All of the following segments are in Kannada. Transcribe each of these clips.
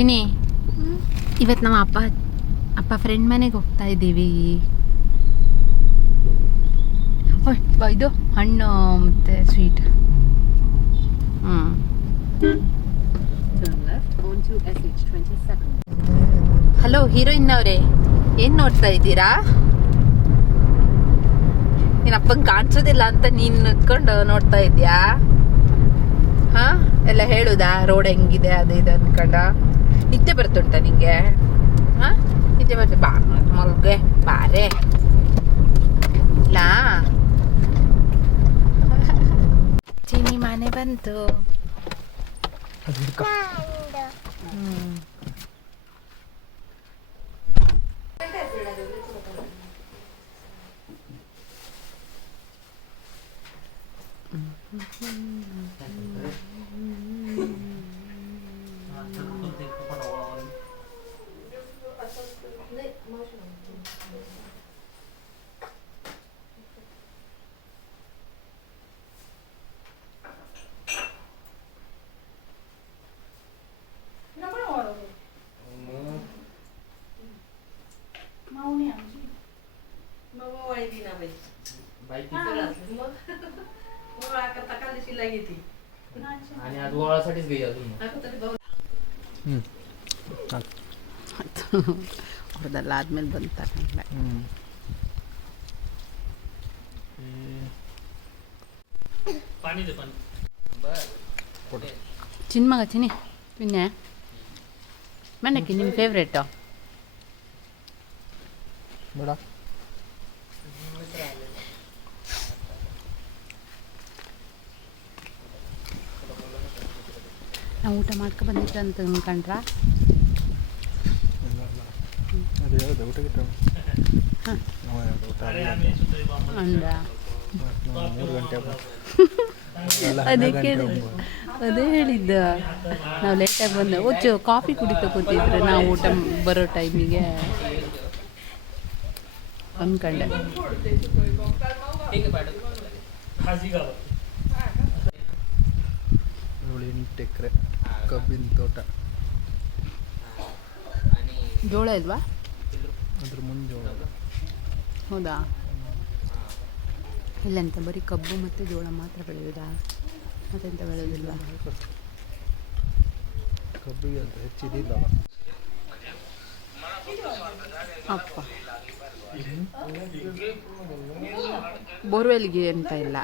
ಚಿನಿ ಇವತ್ತು ನಮ್ಮ ಅಪ್ಪ ಅಪ್ಪ ಫ್ರೆಂಡ್ ಮನೆಗೆ ಹೋಗ್ತಾ ಇದ್ದೀವಿ. ಇದು ಹಣ್ಣು ಮತ್ತು ಸ್ವೀಟ್ ಹ್ಞೂ Turn left onto SH27. Hello heroine ಅವರೇ ಏನು ನೋಡ್ತಾ ಇದ್ದೀರಾ? ನಿನ್ನ ಅಪ್ಪಂಗೆ ಕಾಣಿಸೋದಿಲ್ಲ ಅಂತ ನೀನು ನಿಂತ್ಕೊಂಡು ನೋಡ್ತಾ ಇದ್ದೀಯಾ ಹಾ? ಎಲ್ಲ ಹೇಳುದಾ? ರೋಡ್ ಹೆಂಗಿದೆ, ಅದು ಇದು ಅನ್ಕೊಂಡ? ನಿದ್ದೆ ಬರ್ತುಂಟ ನಿಂಗೆ ಹಾ ನಿದ್ದೆ ಬರ್ತ ಬಾ ಮಲ್ಗೆ ಬಾರೆ ಲಾ ಚೀನಿ ಮನೆ ಬಂತು ಹ್ಮ್ आणि आज ओळासाठीच गई अजून ಅವ್ರದ್ದೆಲ್ಲ ಆದ್ಮೇಲೆ ಬಂತಾರೆ पाणी दे पाणी बर ಚಿನ್ ಮಗ ಚಿನ್ನಿ ತಿನ್ನೆ ಮಣ್ಣಕ್ಕೆ ನಿಮ್ಮ ಫೇವ್ರೇಟು ಬೇಡ ಅಂದ ಊಟ ಮಾಡ್ಕೊ ಬಂದಿದ್ದ ಅಂತ ಎಲ್ಲ ಅದಕ್ಕೆ ಅದೇ ಹೇಳಿದ್ದ. ನಾವು ಲೇಟಾಗಿ ಬಂದೆ. ಒಚ್ಚು ಕಾಫಿ ಕುಡಿತಾ ಕೂತಿದ್ರೆ ನಾವು ಊಟ ಬರೋ ಟೈಮಿಗೆ. ಅಂದ್ಕೊಂಡೆ. ಏಳು ಎಂಟು ಎಕರೆ ಕಬ್ಬಿನ ತೋಟ. ಜೋಳ ಇಲ್ವಾ? ಅದ್ರ ಮುಂದೆ ಜೋಳ. ಹೌದಾ? ಇಲ್ಲಂತ ಬರೀ ಕಬ್ಬು ಮತ್ತು ಜೋಳ ಮಾತ್ರ ಬೆಳೆಯೋದಾ? ಮತ್ತೆಂತ ಬೆಳೆಯೋದಿಲ್ವಾ? ಕಬ್ಬಿಗೆ ಅಂತ ಹೆಚ್ಚಿದಿಲ್ಲ. ಅಪ್ಪ. ಬೋರ್ವೆಲ್ಗೆ ಅಂತ ಇಲ್ಲ,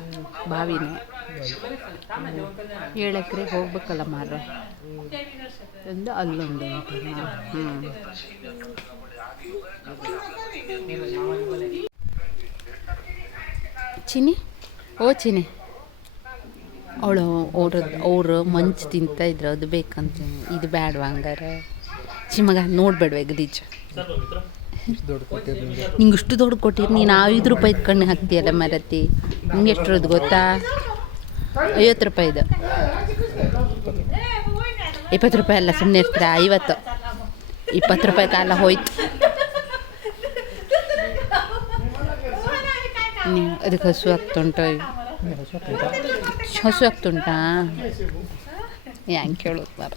ಬಾವಿನೇ. ಏಳು ಎಕರೆ ಹೋಗ್ಬೇಕಲ್ಲ ಮಾರ್ರೆ. ಒಂದು ಅಲ್ಲೊಂದು ಹ್ಞೂ ಚಿನಿ ಓ ಚಿನಿ ಅವಳು ಅವ್ರ, ಅವರು ಮಂಚು ತಿಂತಾ ಇದ್ರು, ಅದು ಬೇಕಂತ. ಇದು ಬೇಡವಾ ಹಂಗಾರೆ? ಚಿಮಗ, ನೋಡ್ಬೇಡ್ವೆ ಗಲೀಜು ನಿಂಗೆ ಇಷ್ಟು ದೊಡ್ಡ ಕೊಟ್ಟಿರಿ ನೀನು ಐದು ರೂಪಾಯಿ ಕಣ್ಣು ಹಾಕ್ತೀಯಲ್ಲ ಮರತಿ? ನಿಂಗೆ ಎಷ್ಟಿರೋದು ಗೊತ್ತಾ? ಐವತ್ತು ರೂಪಾಯಿದು ಇಪ್ಪತ್ತು ರೂಪಾಯಿ ಅಲ್ಲ ಸುಮ್ಮನೆ ಇರ್ತೀರ? ಐವತ್ತು. ಇಪ್ಪತ್ತು ರೂಪಾಯಿ ಕಾಲ ಹೋಯ್ತು. ನೀವು ಅದಕ್ಕೆ ಹಸು ಆಗ್ತುಂಟ ಹಸು ಆಗ್ತುಂಟಾ ಹ್ಯಾಂಗೆ ಕೇಳೋದು ಬಾರ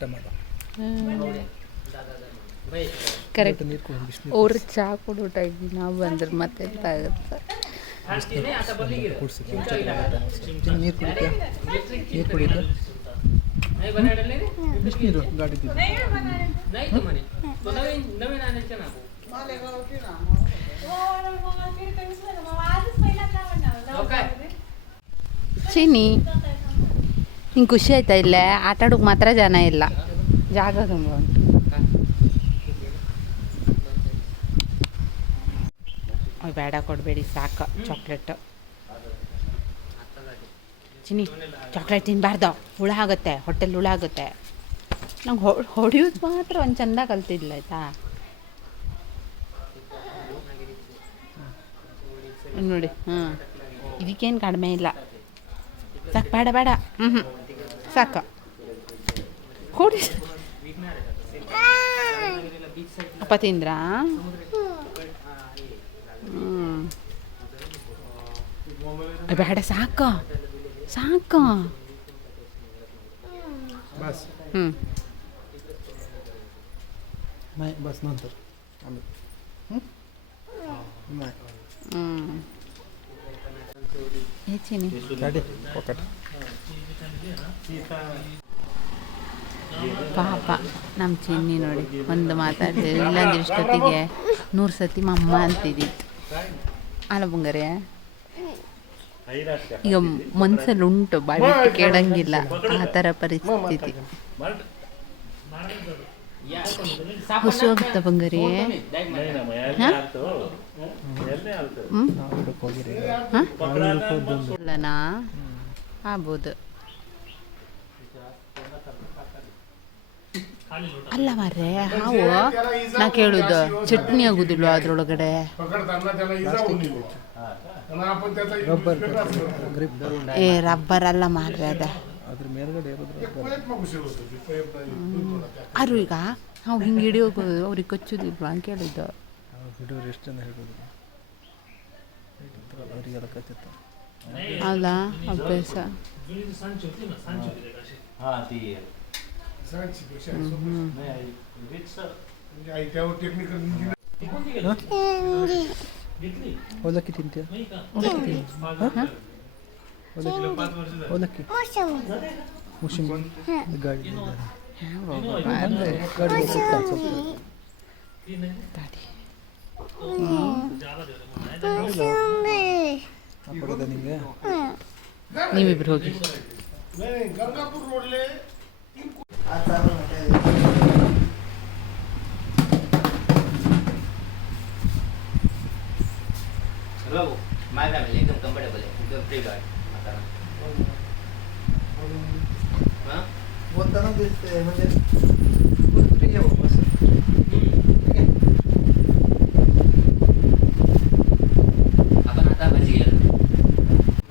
ಟೊಮೆಟೊ ಕರೆಕ್ಟ್. ಅವ್ರಿಗೆ ಚಾ ಕೊಡೋ ಟೈಮಿಗೆ ನಾವು ಬಂದ್ರೆ ಮತ್ತೆ ಎಂತಾಗುತ್ತೆ? ನೀರು ಚೀನಿ. ನಿಂಗೆ ಖುಷಿ ಆಯ್ತಾ ಇಲ್ಲೇ? ಆಟ ಮಾತ್ರ ಜನ ಇಲ್ಲ. ಜಾಗ ತುಂಬ ಬೇಡ, ಕೊಡಬೇಡಿ, ಸಾಕು. ಚಾಕ್ಲೇಟ್ ಚಿನ್ನಿ ಚಾಕ್ಲೇಟ್ ತಿನ್ನಬಾರ್ದು ಹುಳ ಆಗುತ್ತೆ, ಹೊಟ್ಟೆಲಿ ಹುಳ ಆಗುತ್ತೆ. ನಂಗೆ ಹೊಡೆಯೋದು ಮಾತ್ರ ಒಂದು ಚಂದ ಕಲ್ತಿದ್ಲ, ಆಯ್ತಾ? ನೋಡಿ ಹಾಂ ಇದಕ್ಕೇನು ಕಡಿಮೆ ಇಲ್ಲ. ಸಾಕು, ಬೇಡ ಬೇಡ. ಹ್ಞೂ ಹ್ಞೂ ಸಾಕು. ಕೊಡಿ. ಅಪ್ಪ ತಿಂದ್ರಾ ಹ್ಞೂ ಬೇಡ ಸಾಕು ಸಾಕು बस ಹ್ಞೂ नाही बस नंतर आम्ही हं? नाही ಹ್ಞೂ ಹೆಚ್ಚಿನಿ गाडी पकड ಪಾಪ ನಮ್ಮ ಚಿನ್ನಿ ನೋಡಿ ಒಂದು ಮಾತಾಡಿದೆ ಇಲ್ಲಾಂದ್ರೆ ಇಷ್ಟೊತ್ತಿಗೆ ನೂರು ಸತಿ ಮಮ್ಮ ಅಂತಿದ್ದಿತ್ತು ಅಲ್ಲ ಬಂಗಾರೆ ಈಗ ಮನ್ಸಲ್ಲಿ ಉಂಟು ಬಾಯಿ ಕೇಳಂಗಿಲ್ಲ. ಆ ಥರ ಪರಿಸ್ಥಿತಿ. ಹುಸುವಾಗುತ್ತಾ ಬಂಗಾರಿ? ಹಾಂ? ಆಗ್ಬೋದು. ಅಲ್ಲ ಮಾರ್ರೆ ಹಾವು ನಾ ಕೇಳುದು ಚಟ್ನಿ ಆಗುದಿಲ್ವಾ ಅದ್ರೊಳಗಡೆ? ಏ ರಬ್ಬರ್ ಅಲ್ಲ ಮಾಡ್ರಿ ಅದ ಆರು ಈಗ ನಾವು ಹಿಂಗೆ ಹಿಡಿಯೋದು ಅವ್ರಿಗೆ ಕಚ್ಚೋದಿಲ್ವಾ ಅಂತ ಕೇಳಿದ್ದು. ಹಿಡಿಯೋರು ಎಷ್ಟು ಜನ ಅಲ್ಲ ಅಭ್ಯಾಸ. ಹ್ಞೂ पेक्षा म्हणजे आई त्यावर टेक्निकल इंजिनियर ಅವಲಕ್ಕಿ ತಿಂತೀಯ ಅವಲಕ್ಕಿ ಅವಲಕ್ಕಿ ಮುಷಿಂಬಿ ಗಾಡಿ ಗಾಡಿ ಹೋಗ್ತಾ ಸ್ವಲ್ಪ ತಡಿ. ಅಪ್ಪಗದ ನಿಮಗೆ ನೀವಿಬ್ರು ಹೋಗಿ नाही गंगापूर रोडले Hello, my family एकदम comfortable आहे एकदम free bag आता हां बोलताना दिसते म्हणजे फ्री आहे बाबा असं. आपण आता भजी गेलो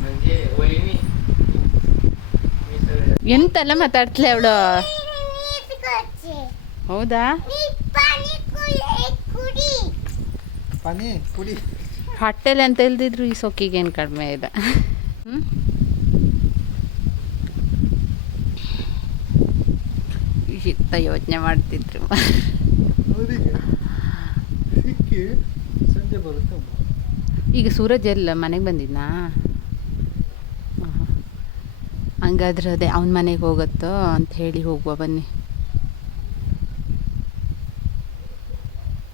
म्हणजे वहिनी मी सगळे ಎಂತೆಲ್ಲ ಮಾತಾಡ್ತಲೇ ಅವಳು ಹೌದಾ ಕುಡಿ ಹೊಟ್ಟೆಲಿ ಅಂತ ಇಲ್ದಿದ್ರು ಈ ಸೊಕ್ಕಿಗೆ ಏನು ಕಡಿಮೆ ಇಲ್ಲ? ಇಷ್ಟ ಯೋಚನೆ ಮಾಡ್ತಿದ್ರು. ಸಂಜೆ ಬರುತ್ತೆ ಈಗ ಸೂರಜ್ ಎಲ್ಲ ಮನೆಗೆ ಬಂದಿದ್ನಾ. ಹಂಗಾದ್ರೆ ಅದೇ ಅವನ ಮನೆಗೆ ಹೋಗುತ್ತೋ ಅಂತ ಹೇಳಿ ಹೋಗುವ ಬನ್ನಿ.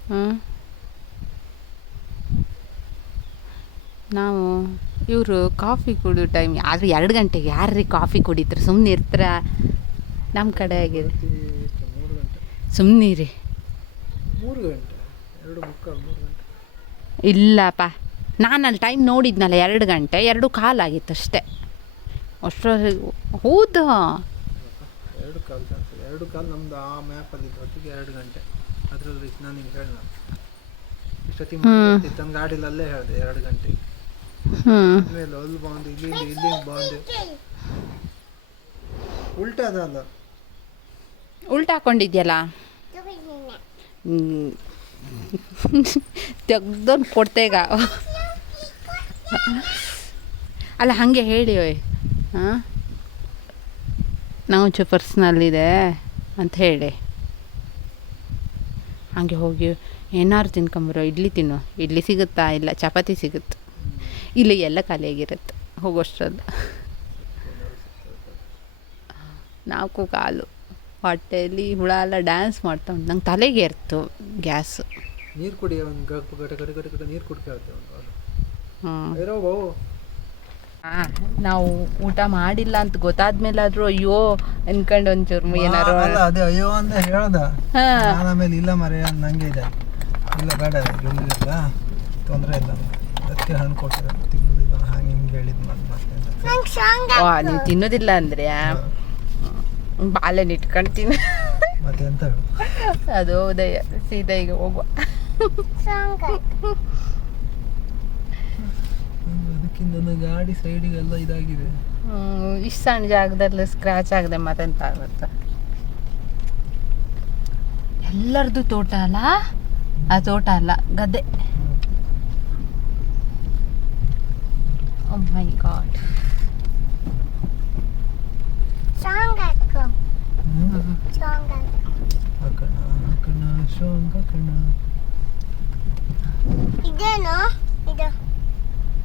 ಹ್ಞೂ ನಾವು ಇವರು ಕಾಫಿ ಕುಡಿಯೋ ಟೈಮ್ ಆದರೆ ಎರಡು ಗಂಟೆಗೆ ಯಾರ್ರೀ ಕಾಫಿ ಕುಡಿತಾರೆ? ಸುಮ್ಮನೆ ಇರ್ತಾರ? ನಮ್ಮ ಕಡೆ ಆಗಿದೆ ಸುಮ್ಮನೆ ರೀ ಇಲ್ಲಪ್ಪ. ನಾನು ಅಲ್ಲಿ ಟೈಮ್ ನೋಡಿದ್ನಲ್ಲ ಎರಡು ಗಂಟೆ ಎರಡು ಕಾಲಾಗಿತ್ತು ಅಷ್ಟೇ. ಅಷ್ಟು ಹೌದು? ಎರಡು ಕಾಲು ಎರಡು ಕಾಲು ನಮ್ದು ಆ ಮ್ಯಾಪಲ್ಲಿ ಹೊತ್ತಿಗೆ ಎರಡು ಗಂಟೆ. ಅದರಲ್ಲಿ ನಾನು ನಿಮ್ಗೆ ಹೇಳ ಇಷ್ಟೊತ್ತಿಗೆ ಹ್ಮ್. ತನ್ನ ಗಾಡಿಲಿ ಅಲ್ಲೇ ಹೇಳಿದೆ ಎರಡು ಗಂಟೆ ಆಮೇಲೆ ಅಲ್ಲಿ ಇಲ್ಲಿ ಇಲ್ಲಿ ಬಾಂದು ಉಲ್ಟಾ ಅದಲ್ಲ ಉಲ್ಟಾ ಹಾಕೊಂಡಿದ್ಯಲ್ಲ? ತೆಗ್ದೊಂದು ಕೊಡ್ತೇಗ ಅಲ್ಲ ಹಾಗೆ ಹೇಳಿ ಓಯ್. ಹಾಂ? ನಾವು ಚು ಪರ್ಸ್ನಲ್ ಇದೆ ಅಂತ ಹೇಳಿ. ಹಾಗೆ ಹೋಗಿ ಏನಾರು ತಿನ್ಕೊಂಬರೋ ಇಡ್ಲಿ ತಿನ್ನು. ಇಡ್ಲಿ ಸಿಗುತ್ತಾ ಇಲ್ಲ ಚಪಾತಿ ಸಿಗುತ್ತೆ? ಇಲ್ಲಿ ಎಲ್ಲ ಖಾಲಿಯಾಗಿರುತ್ತೆ. ಹೋಗೋಷ್ಟರದ್ದು ನಾಲ್ಕು ಕಾಲು ಹೊಟ್ಟೆಯಲ್ಲಿ ಹುಳ ಎಲ್ಲ ಡ್ಯಾನ್ಸ್ ಮಾಡ್ತಾ ಉಂಟು. ನಂಗೆ ತಲೆಗೆ ಇರ್ತು ಗ್ಯಾಸ್. ನೀರು ಕುಡಿ ಒಂದು ಗಟ್ ಗಟ ಗಟ ಗಟ ಗಟ ನೀರು ಕುಡ್ಕೊಳ್ತೆ ಹಾಂ. ನಾವು ಊಟ ಮಾಡಿಲ್ಲ ಅಂತ ಗೊತ್ತಾದ್ಮೇಲಾದ್ರೂ ಅಯ್ಯೋ ಅನ್ಕೊಂಡು ಒಂಚೂರು ಏನಾರು ಅಲ್ಲ ಅದೇ ಅಯ್ಯೋ ಅಂತ ಹೇಳ್ದ. ಹಾ. ನಾನು ಆಮೇಲೆ ಇಲ್ಲ ಮರೆ ನಂಗೆ ಇದೆ. ಇಲ್ಲ ಬೇಡ ಗೆಲ್ಲಿಲ್ಲ ತೊಂದರೆ ಇಲ್ಲ. ಅದಕ್ಕೆ ಹಣ್ಣು ಕೊಟ್ಟರೆ ತಿನ್ನೋದಿಲ್ಲ ಹಾಗೆ ಹಿಂಗೆ ಹೇಳಿದ್ ಮತ್ತೆ ಮತ್ತೆ ವಾ ನೀವು ತಿನ್ನೋದಿಲ್ಲ ಅಂದ್ರೆ? ಬಾಲೆನ್ ಇಟ್ಕೊಂತೀನಿ ಮತ್ತೆ ಎಂತ ಹೇಳು? ಅದು ಉದಯ ಸೀದಾ ಈಗ ಹೋಗುವ. ಅದಕ್ಕಿಂತ ನನ್ನ ಗಾಡಿ ಸೈಡಿಗೆಲ್ಲ ಇದಾಗಿದೆ. ಇಷ್ಟು ಸಣ್ಣ ಜಾಗದಲ್ಲಿ ಸ್ಕ್ರ್ಯಾಚ್ ಆಗದೆ ಮತ್ತೆಂತ ಆಗುತ್ತೆ? ಎಲ್ಲರದು ತೋಟ ಅಲ್ಲ? ಆ ತೋಟ ಅಲ್ಲ ಗದ್ದೆ. ಹಾಕೋಣ ಹಾಕೋಣ ಹಾಕೋಣ ಇದೇನು ಇದು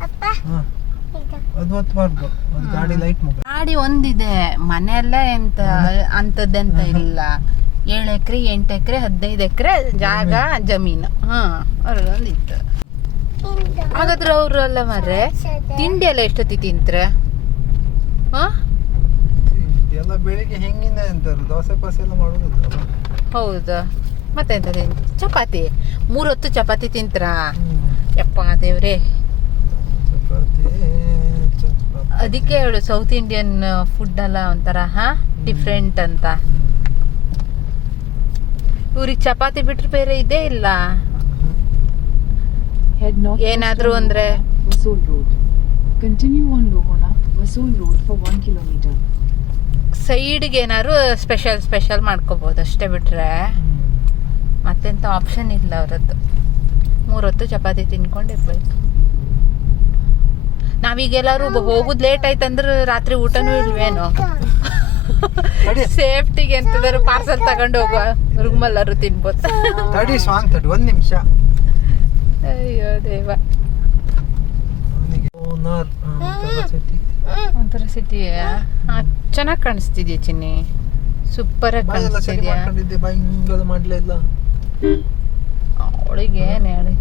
ಅಪ್ಪ ಹಾಂ. ಇದು ಅದು ಗಾಡಿ ಲೈಟ್ ಮುಗ. ಗಾಡಿ ಒಂದಿದೆ. ಮನೆಯಲ್ಲೇ ಎಂತ ಅಂತದ್ದೆಂತ ಇಲ್ಲ. ಏಳು ಎಕರೆ ಎಂಟು ಎಕರೆ ಹದಿನೈದು ಎಕರೆ ಜಾಗ ಜಮೀನು. ಹಾ ಅವ್ರದ್ದೊಂದಿತ್ತು. ಇಂದು ಅವರು ಅಲ್ಲ ಮಾರ್ರೆ ತಿಂಡಿ ಎಲ್ಲ ಎಷ್ಟೊತ್ತಿ ತಿಂತ್ರೆ? ಹಾ? ಎಲ್ಲ ಬೆಳಿಗ್ಗೆ ಹೆಂಗಿಂದ ಅಂತಾರೆ ದೋಸೆ ಪಾಸೆ ಎಲ್ಲ ಮಾಡೋದಿಲ್ಲ ಹೌದಾ? ಮತ್ತೆಂತ ಚಪಾತಿ ಚಪಾತಿ. ಮೂರೊತ್ತು ಚಪಾತಿ ತಿಂತ್ರಾ? ಯಪ್ಪ ದೇವ್ರೆ. ಅದಕ್ಕೆ ಹೇಳು ಸೌತ್ ಇಂಡಿಯನ್ ಫುಡ್ ಅಲ್ಲ ಒಂಥರ ಹಾ? ಡಿಫ್ರೆಂಟ್ ಅಂತ. ಇವ್ರಿಗೆ ಚಪಾತಿ ಬಿಟ್ರೆ ಬೇರೆ ಇದೇ ಇಲ್ಲ. ಏನಾದ್ರೂ ಅಂದ್ರೆ ವಸೂಲ್ ರೋಡ್ ವಸೂಲ್ ಫಾರ್ 1 kilometer. ಸೈಡ್ಗೆ ಏನಾದ್ರು ಸ್ಪೆಷಲ್ ಸ್ಪೆಷಲ್ ಮಾಡ್ಕೋಬೋದು ಅಷ್ಟೇ ಬಿಟ್ರೆ. ಮತ್ತೆಂತ ಆಪ್ಷನ್ ಇಲ್ಲ ಅವರದ್ದು. ಮೂರೊತ್ತು ಚಪಾತಿ ತಿನ್ಕೊಂಡಿರ್ಬೇಕು. ನಾವೀಗೆಲ್ಲರೂ ಹೋಗುದ್ ಲೇಟ್ ಆಯ್ತಂದ್ರೆ ರಾತ್ರಿ ಊಟನೂ ಇಲ್ವೇನು? ಸೇಫ್ಟಿಗೆ ಎಂತದಾರು ಪಾರ್ಸಲ್ ತಗೊಂಡು ಹೋಗುವ ರೂಮಲ್ಲಾರು ತಿನ್ಬೋದು. ಒಂದ್ ನಿಮಿಷ. ಅಯ್ಯೋ ದೇವ. ಒಂಥರ ಸಿಟಿ ಚೆನ್ನಾಗಿ ಕಾಣಿಸ್ತಿದ್ಯಾ ಚಿನ್ನಿ? ಸೂಪರ್ ಆಗಿ ಕಾಣಿಸ್ತಿದ್ಯಾ? ಮಾಡ್ಲೇ ಇಲ್ಲ ಅವಳಿಗೆ ಏನು ಹೇಳಿ.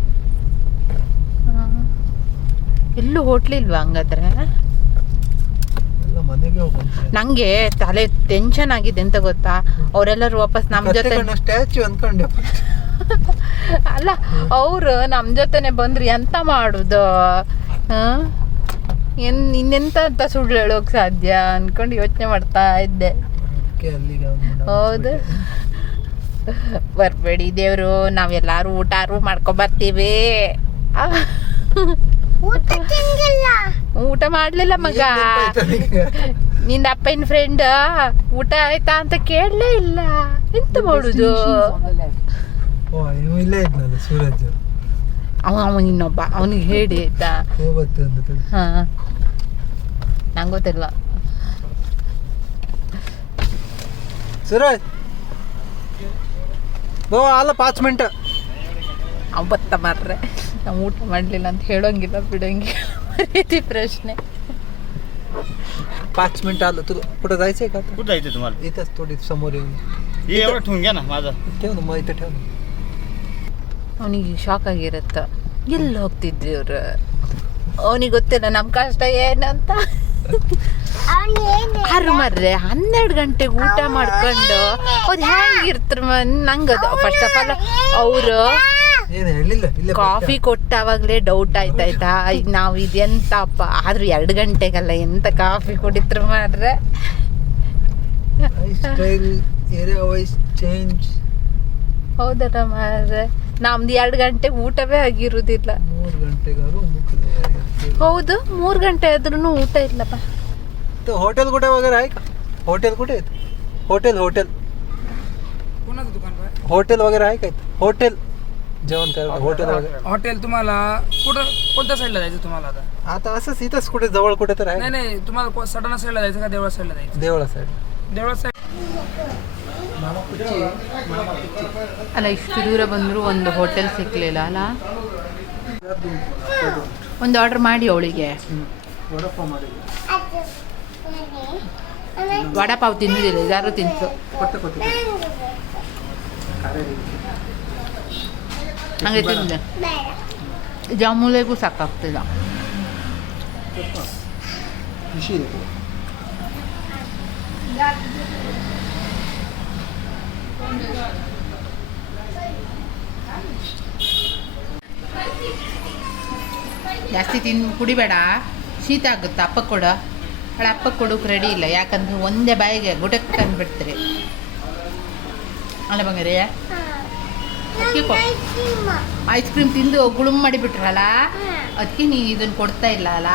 ಎಲ್ಲೂ ಹೋಟ್ಲಿಲ್ವಾ ಹಂಗಾದ್ರೆ? ನಂಗೆ ತಲೆ ಟೆನ್ಷನ್ ಆಗಿದೆ ಅಂತ ಗೊತ್ತಾ? ಅವರೆಲ್ಲರೂ ವಾಪಸ್ ನಮ್ಮ ಜೊತೆ ಸ್ಟ್ಯಾಚು ಅಂದ್ಕೊಂಡೆ ಅಲ್ಲ ಅವರು ನಮ್ಮ ಜೊತೆನೆ ಬಂದ್ರಿ ಎಂತ ಮಾಡುದು. ಏನ್ ಎನ್ ಇನ್ನೆಂತ ಅಂತ ಸುಳ್ಳು ಹೇಳೋಕ್ ಸಾಧ್ಯ ಅನ್ಕೊಂಡು ಯೋಚನೆ ಮಾಡ್ತಾ ಇದ್ದೆ. ಹೌದು. ಬರ್ಬೇಡಿ ದೇವ್ರು ನಾವೆಲ್ಲಾರು ಊಟಾರು ಮಾಡ್ಕೊಂಡ್ ಬರ್ತೀವಿ ಊಟ ಮಾಡ್ಲಿಲ್ಲ ಮಗ. ನಿನ್ನ ಅಪ್ಪನ ಫ್ರೆಂಡ್ ಊಟ ಆಯ್ತಾ ಅಂತ ಕೇಳಲೇ ಇಲ್ಲ. ಎಂತ ಮಾಡುದು? ಓ ಇವ ಇಲ್ಲೇ ಇದ್ನಲ್ಲ ಸೂರಜ್ ಅವ ಅವ ಇನ್ನೊಬ್ಬ ಅವನಿಗೆ ಹೇಳಿ ಆಯ್ತಾ ಹೋಗುತ್ತೆ ಅಂತ ತಿಳ್ದು. ಹಾ ನಂಗೆ ಗೊತ್ತಿಲ್ಲ ಸೂರಜ್ ಬೋ ಅಲ್ಲ ಪಾಂಚ್ ಮಿನಿಟ್ ಅವ ಬತ್ತ ಮಾರ್ರೆ ನಾವು ಊಟ ಮಾಡಲಿಲ್ಲ ಅಂತ ಹೇಳೋಂಗಿಲ್ಲ ಬಿಡೋಂಗಿಲ್ಲ ರೀತಿ ಪ್ರಶ್ನೆ पाच मिनिट आलं तुला कुठं जायचंय का आता? कुठं जायचं तुम्हाला इथंच थोडी समोर येऊन हे एवढं ठेवून घ्या ना माझं ठेव ना मग इथं ठेव ना ಅವನಿಗೆ ಶಾಕ್ ಆಗಿರುತ್ತೆ. ಎಲ್ಲಿ ಹೋಗ್ತಿದ್ವಿ ಅವರು ಅವನಿಗೆ ಗೊತ್ತಿಲ್ಲ ನಮ್ಮ ಕಷ್ಟ ಏನಂತ. ಆರು ಮರ್ರೆ ಹನ್ನೆರಡು ಗಂಟೆಗೆ ಊಟ ಮಾಡ್ಕೊಂಡು ಅದು ಹೆಂಗಿರ್ತಾರ ನಂಗೆ ಅದು ಫಸ್ಟ್ ಆಫ್ ಆಲ್ ಅವರು ಕಾಫಿ ಕೊಟ್ಟಾವಾಗಲೇ ಡೌಟ್ ಆಯ್ತಾಯ್ತಾ ಈಗ ನಾವು ಇದೆಂತಪ್ಪ? ಆದ್ರೂ ಎರಡು ಗಂಟೆಗಲ್ಲ ಎಂತ ಕಾಫಿ ಕುಡಿತ್ರ ಮಾಡ್ರೆ ಹೌದಲ್ಲ ಮಾರ್ರೆ. ನಮ್ದು ಎರಡು ಗಂಟೆ ಊಟವೇ ಆಗಿರುವುದಿಲ್ಲ ಮೂರು ಗಂಟೆಗಾರು ಮುಗಿದ್ರೆ ಹೌದು ಮೂರು ಗಂಟೆ ಆದ್ರೂ ಊಟ ಇಲ್ಲಪ್ಪ तो हॉटेल कुठे वगैरे आहे का हॉटेल कुठे आहेत हॉटेल हॉटेल कोणाचं दुकान काय हॉटेल वगैरे आहे का इथं? हॉटेल जेवण करायला हॉटेल वगैरे हॉटेल तुम्हाला कुठं कोणत्या साईडला जायचं तुम्हाला आता आता असंच इथंच कुठे जवळ कुठे तर आहे नाही नाही तुम्हाला को- सटाणा साईडला जायचं का देवळा साईडला जायचं देवळा साईड देवळा साईड ಅಲ್ಲ ಇಷ್ಟು ದೂರ ಬಂದರೂ ಒಂದು ಹೋಟೆಲ್ ಸಿಕ್ಕಲಿಲ್ಲ ಅಲ್ಲ? ಒಂದು ಆರ್ಡರ್ ಮಾಡಿ ಅವಳಿಗೆ. ವಡಾಪಾವ್ ತಿನ್ನುವುದಿಲ್ಲ ಯಾರು ತಿಂತು? ಹಂಗೆ ತಿಂದ. ಜಾಮೂಲೆಗೂ ಸಾಕಾಗ್ತಿಲ್ಲ. ಖುಷಿ ಜಾಸ್ತಿ ತಿನ್ ಕುಡಿಬೇಡ. ಶೀತ ಆಗುತ್ತೆ? ಅಪ್ಪ ಕೊಡು. ಅವಳ ಅಪ್ಪ ಕೊಡೋಕೆ ರೆಡಿ ಇಲ್ಲ. ಯಾಕಂದ್ರೆ ಒಂದೇ ಬಾಯಿಗೆ ಗುಟಕ್ ಅಂದ್ಬಿಡ್ತೀರಿ ಅಲ್ಲ ಬಂಗಾರಿ. ಅದಕ್ಕೆ ಕೊ ಐಸ್ ಕ್ರೀಮ್ ತಿಂದು ಗುಳುಮ್ ಮಾಡಿಬಿಟ್ರಲ್ಲ? ಅದಕ್ಕೆ ನೀನು ಇದನ್ನು ಕೊಡ್ತಾ ಇಲ್ಲ ಅಲ್ಲ?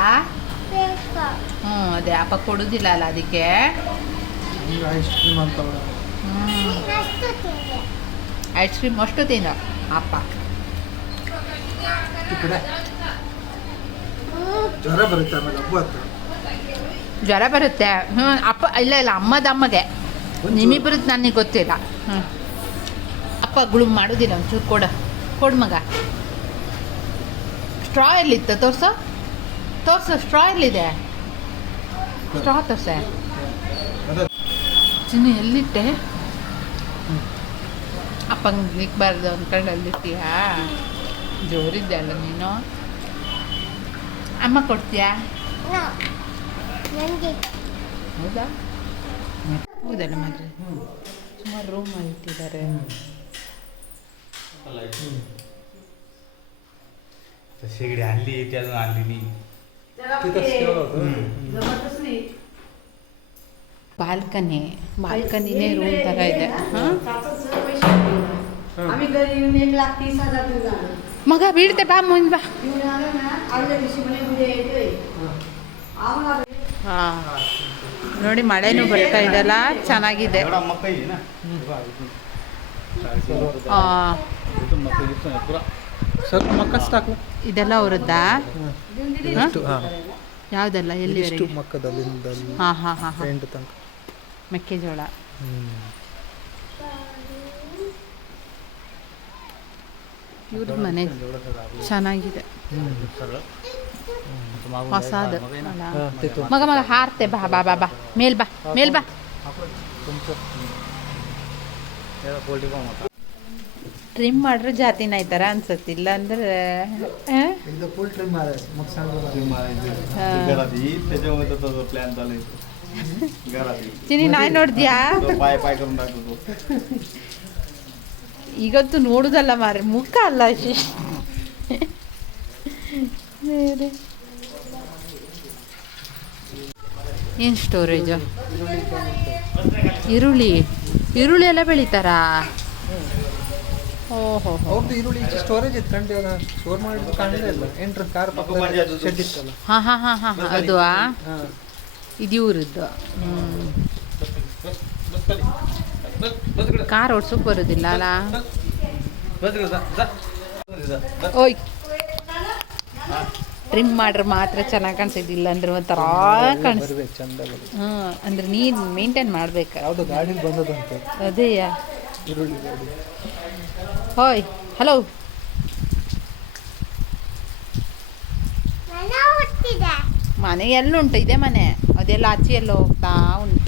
ಹ್ಞೂ ಅದೇ. ಅಪ್ಪ ಕೊಡೋದಿಲ್ಲ ಅಲ್ಲ ಅದಕ್ಕೆ. ಐಸ್ ಕ್ರೀಮ್ ಅಂತ ಐಸ್ ಕ್ರೀಮ್ ಅಷ್ಟು ತಿಂದ ಅಪ್ಪ. ಜ್ವರ ಬರುತ್ತೆ ಆಮೇಲೆ ಹಬ್ಬ ಹತ್ರ. ಜ್ವರ ಬರುತ್ತೆ. ಹ್ಞೂ ಅಪ್ಪ ಇಲ್ಲ ಇಲ್ಲ ಅಮ್ಮದ ಅಮ್ಮಗೆ. ನಿಮ್ಮಿಬ್ಬರದ್ದು ನನಗೆ ಗೊತ್ತಿಲ್ಲ. ಹ್ಞೂ ಅಪ್ಪ ಗುಳು ಮಾಡೋದಿಲ್ಲ ಒಂಚೂರು ಕೊಡ. ಕೊಡು ಮಗ. ಸ್ಟ್ರಾ ಎಲ್ಲಿತ್ತ? ತೋರ್ಸು. ತೋರ್ಸು ಸ್ಟ್ರಾ ಎಲ್ಲಿದೆ? ಸ್ಟ್ರಾ ತೋರ್ಸೆ. ಚಿನ್ನು ಎಲ್ಲಿಟ್ಟೆ? ಅಪ್ಪಂಗೆ ನಿಕ್ಬಾರ್ದು ಅಂದ್ಕೊಂಡು ಅಲ್ಲಿರ್ತೀಯಾ ಜೋರಿದ್ದೆ ಅಲ್ಲ ನೀನು ಅಮ್ಮ ಕೊಡ್ತೀಯಾ ನೋ ನನಗೆ ಹೌದಾ ಹೌದಲ್ಲ ಮಾತ್ರ ಸುಮಾರು ರೂಮ್ ಇಟ್ಟಿದ್ದಾರೆ शेगडी आणली ती अजून आणली नाही ಬಾಲ್ಕನಿ ಬಾಲ್ಕನಿನೇ ರೂಮ್ ಥರ ಇದೆ ಹಾಂ आम्ही घरी येऊन एक लाख तीस हजार दिला ಮಗ ಬೀಳ್ತೆ ಬಾ ಮುಂದೆ ಬಾ येऊन आलो ना आदल्या दिवशी म्हणे उद्या येतोय आम्हाला ಹಾಂ ನೋಡಿ ಮಳೆನೂ ಬರ್ತಾ ಇದೆಲ್ಲ ಚೆನ್ನಾಗಿದೆ एवढा मकई आहे ना ಆ, इथून मकई दिसतो ना पुरा ಸ್ವಲ್ಪ ಮಕ್ಕಷ್ಟು ಸಾಕು ಇದೆಲ್ಲ ಅವರದ್ದಾ ಎಷ್ಟು ಹಾಂ ಯಾವುದೆಲ್ಲ ಇಷ್ಟು ಎಲ್ಲಿವರೆಗೆ ಮಕ್ಕದಲ್ಲಿಂದ ಹಾಂ ಹಾಂ ಹಾಂ ಹಾಂ ಎಂಟು ತನಕ ಮೆಕ್ಕೆಜೋಳ ಇವ್ರದ್ದು ಮನೆ ಚೆನ್ನಾಗಿದೆ. ಹೊಸದು. ಮಗ ಮಗ ಹಾರ್ತೆ ಬಾ ಬಾ ಬಾ ಬಾ. ಮೇಲ್ ಬಾ ಮೇಲ್ ಬಾ. ಟ್ರಿಮ್ ಮಾಡ್ರೆ ಜಾತಿನ ಆಯ್ತಾರ ಅನ್ಸತ್ತಿಲ್ಲ ಅಂದ್ರೆ ಚಿನಿ ನಾಯಿ ನೋಡಿದ್ಯಾ? ಈಗಂತೂ ನೋಡುದಲ್ಲ ಮಾರೆ ಮುಖ ಅಲ್ಲ ಬೇರೆ. ಏನು ಸ್ಟೋರೇಜ್ ಈರುಳ್ಳಿ. ಈರುಳ್ಳಿ ಎಲ್ಲ ಬೆಳಿತಾರಾ? ಓಹೋ. ಅವ್ರದ್ದು ಈರುಳ್ಳಿ ಸ್ಟೋರೇಜ್ ಇತ್ತು. ಕಂಡಿಲ್ಲ ಸ್ಟೋರ್ ಮಾಡಿದ್ದು ಕಾಣಲೇ ಇಲ್ಲ. ಎಂಟ್ರ ಕಾರ್ ಪಕ್ಕದಲ್ಲಿ ಶೆಡ್ ಇತ್ತಲ್ಲ. ಹಾಂ ಹಾಂ ಹಾಂ ಹಾಂ ಅದು ಇದು ಇವ್ರದ್ದು ಕಾರ್ ಓಡ್ಸೋಕೆ ಬರೋದಿಲ್ಲ ಅಲ್ಲ? ಓಯ್. ಟ್ರಿಮ್ ಮಾಡ್ರೆ ಮಾತ್ರ ಚೆನ್ನಾಗಿ ಕಾಣಿಸಿದಿಲ್ಲ ಅಂದ್ರೆ ಒಂಥರ ಕಾಣಿಸ್ ಬರ್ಬೇಕು ಹ್ಞೂ ಅಂದ್ರೆ ನೀನು ಮೇಂಟೈನ್ ಮಾಡ್ಬೇಕು. ಅದೇಯ? ಹೋಯ್ ಹಲೋ. ಮನೆ ಎಲ್ಲುಂಟು ಇದೆ ಮನೆ. ಅದೆಲ್ಲ ಆಚೆ ಎಲ್ಲ ಹೋಗ್ತಾ ಉಂಟು.